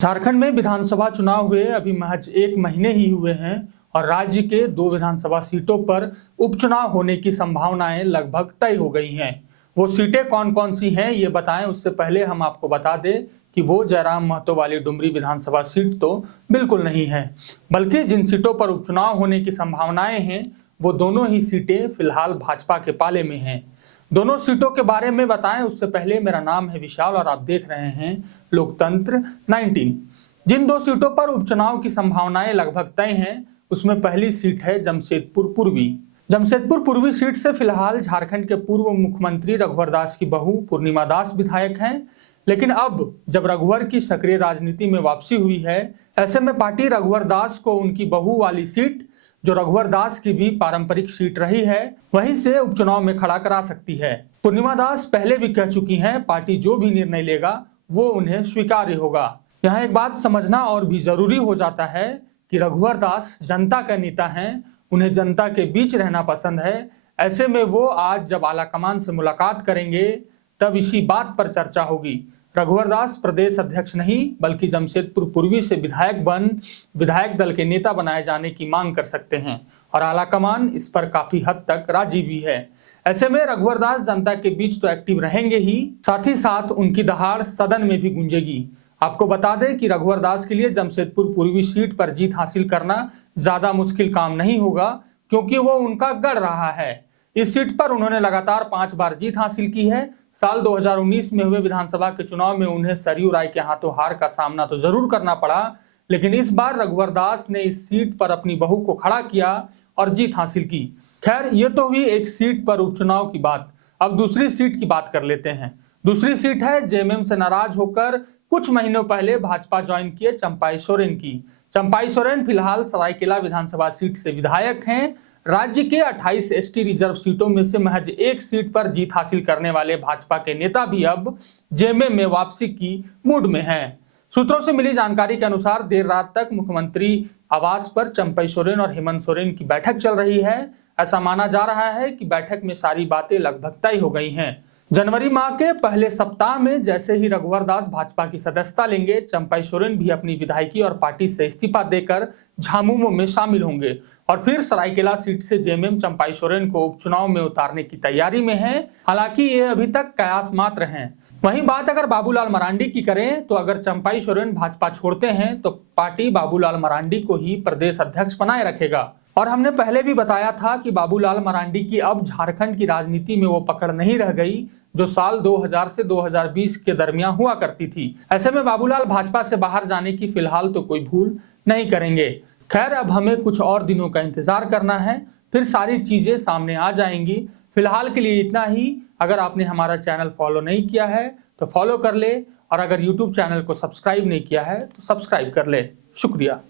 झारखंड में विधानसभा चुनाव हुए अभी महज 1 महीने ही हुए हैं और राज्य के 2 विधानसभा सीटों पर उपचुनाव होने की संभावनाएं लगभग तय हो गई हैं। वो सीटें कौन कौन सी हैं ये बताएं, उससे पहले हम आपको बता दें कि वो जयराम महतो वाली डुमरी विधानसभा सीट तो बिल्कुल नहीं है, बल्कि जिन सीटों पर उपचुनाव होने की संभावनाएं हैं वो दोनों ही सीटें फिलहाल भाजपा के पाले में हैं। दोनों सीटों के बारे में बताएं उससे पहले मेरा नाम है विशाल और आप देख रहे हैं लोकतंत्र 19। जिन 2 सीटों पर उपचुनाव की संभावनाएं लगभग तय हैं उसमें पहली सीट है जमशेदपुर पूर्वी। जमशेदपुर पूर्वी सीट से फिलहाल झारखंड के पूर्व मुख्यमंत्री रघुवर दास की बहू पूर्णिमा दास विधायक हैं, लेकिन अब जब रघुवर की सक्रिय राजनीति में वापसी हुई है, ऐसे में पार्टी रघुवर दास को उनकी बहू वाली सीट, जो रघुवर दास की भी पारंपरिक सीट रही है, वहीं से उपचुनाव में खड़ा करा सकती है। पूर्णिमा दास पहले भी कह चुकी हैं, पार्टी जो भी निर्णय लेगा वो उन्हें स्वीकार्य होगा। यहाँ एक बात समझना और भी जरूरी हो जाता है कि रघुवर दास जनता का नेता हैं, उन्हें जनता के बीच रहना पसंद है। ऐसे में वो आज जब आलाकमान से मुलाकात करेंगे तब इसी बात पर चर्चा होगी। रघुवर दास प्रदेश अध्यक्ष नहीं बल्कि जमशेदपुर पूर्वी से विधायक बन विधायक दल के नेता बनाए जाने की मांग कर सकते हैं और आलाकमान इस पर काफी हद तक राजी भी है। ऐसे में रघुवर दास जनता के बीच तो एक्टिव रहेंगे ही साथ उनकी दहाड़ सदन में भी गूंजेगी। आपको बता दें कि रघुवर दास के लिए जमशेदपुर पूर्वी सीट पर जीत हासिल करना ज्यादा मुश्किल काम नहीं होगा, क्योंकि वो उनका गढ़ रहा है। इस सीट पर उन्होंने लगातार 5 बार जीत हासिल की है। साल 2019 में हुए विधानसभा के चुनाव में उन्हें सरयू राय के हाथों हार का सामना तो जरूर करना पड़ा, लेकिन इस बार रघुवर दास ने इस सीट पर अपनी बहू को खड़ा किया और जीत हासिल की। खैर, ये तो हुई एक सीट पर उपचुनाव की बात। अब दूसरी सीट की बात कर लेते हैं। दूसरी सीट है जेएमएम से नाराज होकर कुछ महीनों पहले भाजपा ज्वाइन किए चंपाई सोरेन की। चंपाई सोरेन फिलहाल सरायकेला विधानसभा सीट से विधायक हैं। राज्य के 28 एसटी रिजर्व सीटों में से महज 1 सीट पर जीत हासिल करने वाले भाजपा के नेता भी अब जेएमएम में वापसी की मूड में हैं। सूत्रों से मिली जानकारी के अनुसार देर रात तक मुख्यमंत्री आवास पर चंपाई सोरेन और हेमंत सोरेन की बैठक चल रही है। ऐसा माना जा रहा है कि बैठक में सारी बातें लगभग तय हो गई हैं। जनवरी माह के पहले सप्ताह में जैसे ही रघुवर दास भाजपा की सदस्यता लेंगे, चंपाई सोरेन भी अपनी विधायकी और पार्टी से इस्तीफा देकर झामुमो में शामिल होंगे और फिर सरायकेला सीट से जेएमएम चंपाई सोरेन को उपचुनाव में उतारने की तैयारी में है। हालांकि ये अभी तक कयास मात्र हैं। वहीं बात अगर बाबूलाल मरांडी की करें तो अगर चंपाई सोरेन भाजपा छोड़ते हैं तो पार्टी बाबूलाल मरांडी को ही प्रदेश अध्यक्ष बनाए रखेगा। और हमने पहले भी बताया था कि बाबूलाल मरांडी की अब झारखंड की राजनीति में वो पकड़ नहीं रह गई जो साल 2000 से 2020 के दरमियान हुआ करती थी। ऐसे में बाबूलाल भाजपा से बाहर जाने की फिलहाल तो कोई भूल नहीं करेंगे। खैर, अब हमें कुछ और दिनों का इंतजार करना है, फिर सारी चीजें सामने आ जाएंगी। फिलहाल के लिए इतना ही। अगर आपने हमारा चैनल फॉलो नहीं किया है तो फॉलो कर ले और अगर यूट्यूब चैनल को सब्सक्राइब नहीं किया है तो सब्सक्राइब कर ले। शुक्रिया।